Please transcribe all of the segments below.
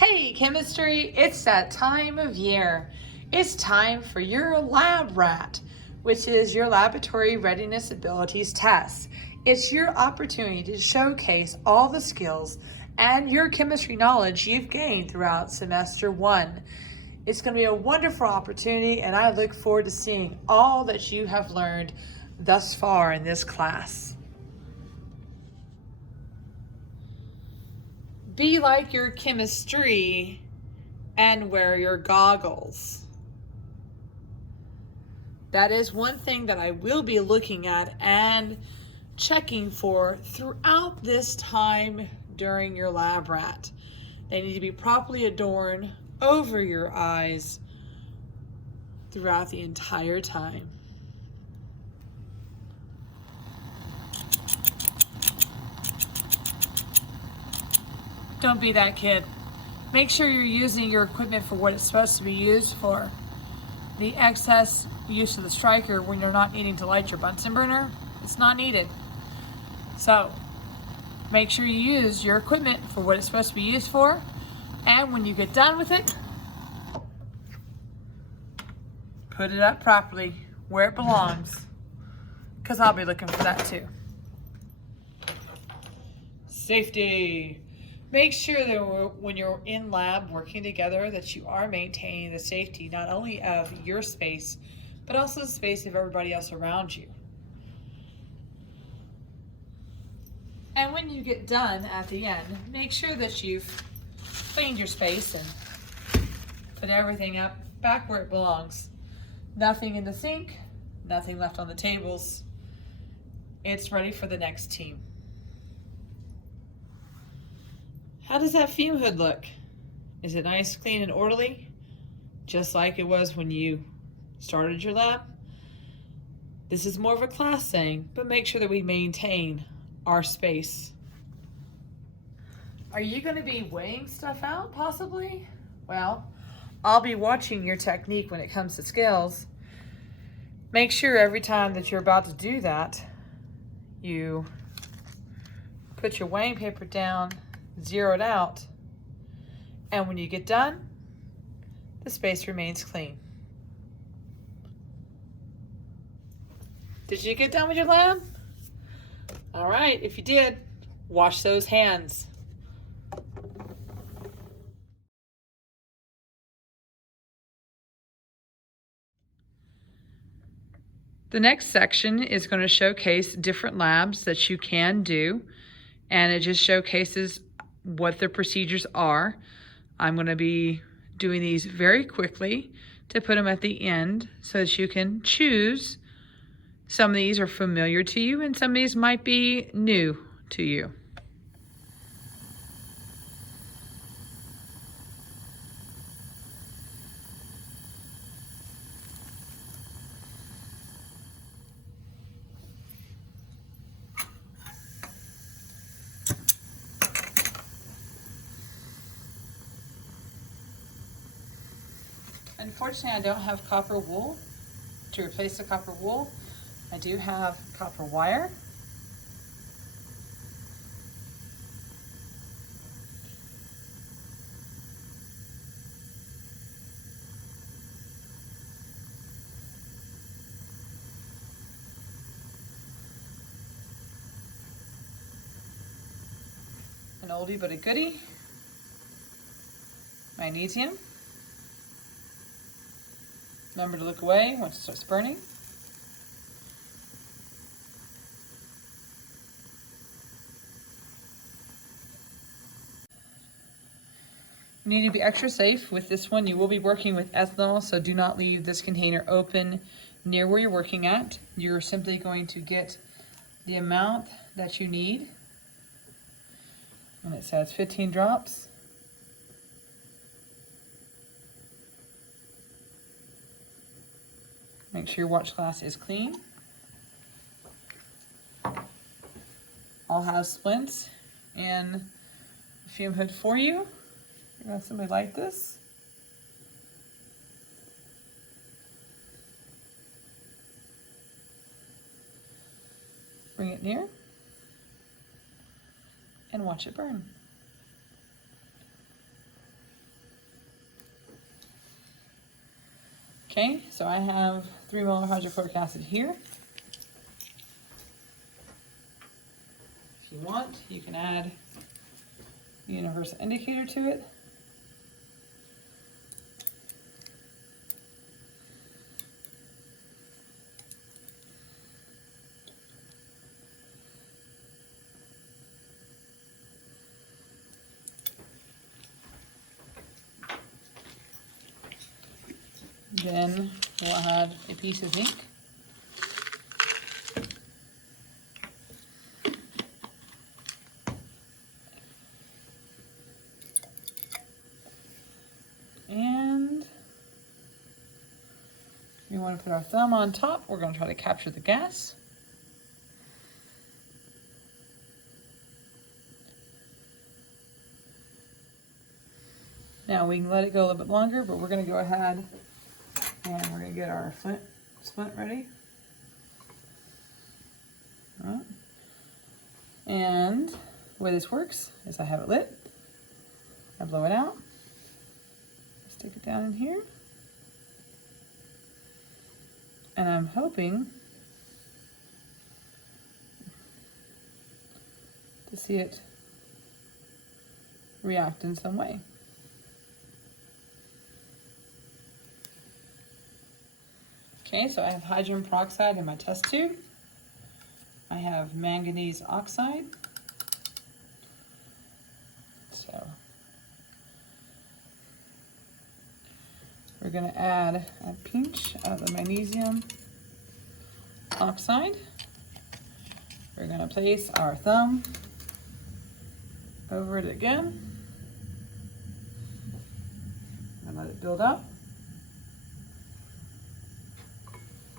Hey, chemistry, it's that time of year. It's time for your lab rat, which is your laboratory readiness abilities test. It's your opportunity to showcase all the skills and your chemistry knowledge you've gained throughout semester one. It's going to be a wonderful opportunity, and I look forward to seeing all that you have learned thus far in this class. Be like your chemistry and wear your goggles. That is one thing that I will be looking at and checking for throughout this time during your lab rat. They need to be properly adorned over your eyes throughout the entire time. Don't be that kid. Make sure you're using your equipment for what it's supposed to be used for. The excess use of the striker when you're not needing to light your Bunsen burner, it's not needed. So make sure you use your equipment for what it's supposed to be used for, and when you get done with it, put it up properly where it belongs, because I'll be looking for that too. Safety. Make sure that when you're in lab working together that you are maintaining the safety not only of your space, but also the space of everybody else around you. And when you get done at the end, make sure that you've cleaned your space and put everything up back where it belongs. Nothing in the sink, nothing left on the tables. It's ready for the next team. How does that fume hood look? Is it nice, clean, and orderly? Just like it was when you started your lab? This is more of a class thing, but make sure that we maintain our space. Are you going to be weighing stuff out, possibly? Well, I'll be watching your technique when it comes to scales. Make sure every time that you're about to do that, you put your weighing paper down, zero it out, and when you get done, the space remains clean. Did you get done with your lab? All right, if you did, wash those hands. The next section is going to showcase different labs that you can do, and it just showcases what the procedures are. I'm going to be doing these very quickly to put them at the end so that you can choose. Some of these are familiar to you and some of these might be new to you. Unfortunately, I don't have copper wool to replace the copper wool. I do have copper wire. An oldie but a goodie. Magnesium. Remember to look away once it starts burning. You need to be extra safe with this one. You will be working with ethanol, so do not leave this container open near where you're working at. You're simply going to get the amount that you need. And it says 15 drops. Make sure your watch glass is clean. I'll have splints and a fume hood for you. You're going to simply light this. Bring it near and watch it burn. Okay, so I have 3 molar hydrochloric acid here. If you want, you can add the universal indicator to it. Then we'll add a piece of zinc. And we want to put our thumb on top. We're going to try to capture the gas. Now we can let it go a little bit longer, but we're going to go ahead and we're going to get our splint ready. All right. And the way this works is I have it lit. I blow it out. Stick it down in here. And I'm hoping to see it react in some way. Okay, so I have hydrogen peroxide in my test tube. I have manganese oxide. So we're going to add a pinch of the magnesium oxide. We're going to place our thumb over it again and let it build up.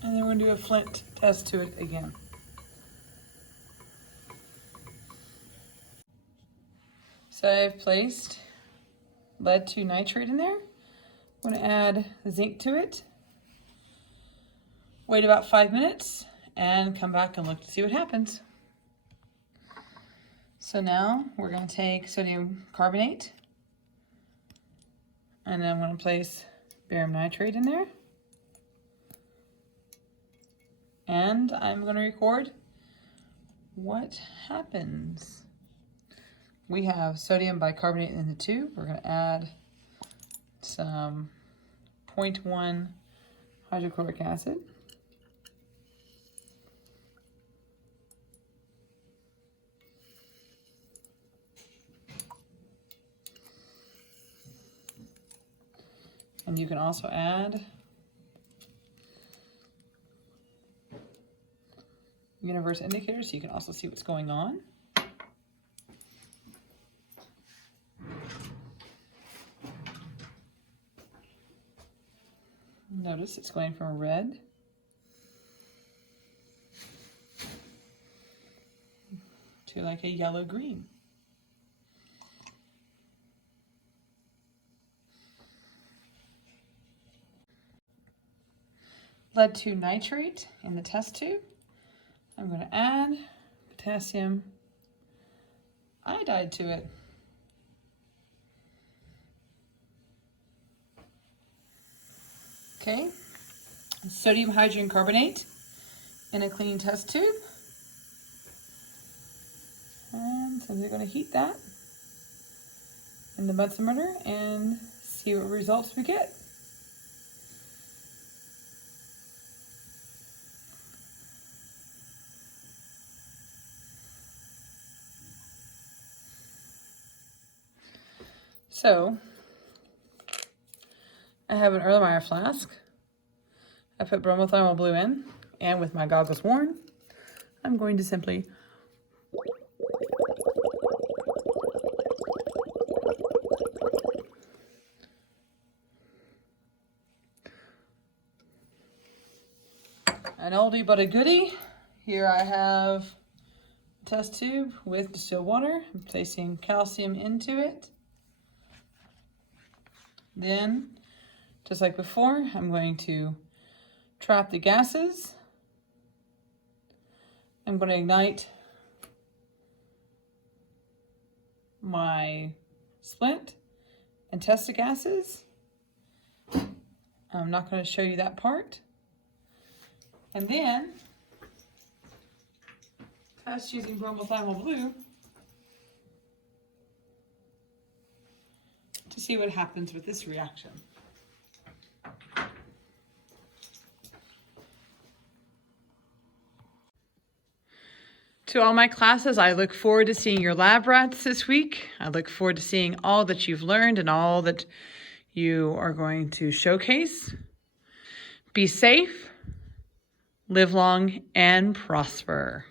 And then we're going to do a flint test to it again. So I've placed lead 2 nitrate in there. I'm going to add zinc to it. Wait about 5 minutes and come back and look to see what happens. So now we're going to take sodium carbonate and then I'm going to place barium nitrate in there. And I'm going to record what happens. We have sodium bicarbonate in the tube. We're going to add some 0.1 hydrochloric acid. And you can also add universal indicator so you can also see what's going on. Notice it's going from red to like a yellow-green. Lead 2 nitrate in the test tube. I'm going to add potassium iodide to it. Okay, sodium hydrogen carbonate in a clean test tube. And so we're going to heat that in the Bunsen-burner and see what results we get. So I have an Erlenmeyer flask. I put bromothiol blue in, and with my goggles worn, I'm going to simply an oldie but a goodie. Here I have a test tube with distilled water. I'm placing calcium into it. Then, just like before, I'm going to trap the gases. I'm going to ignite my splint and test the gases. I'm not going to show you that part. And then test using bromothymol blue to see what happens with this reaction. To all my classes, I look forward to seeing your lab rats this week. I look forward to seeing all that you've learned and all that you are going to showcase. Be safe, live long, and prosper.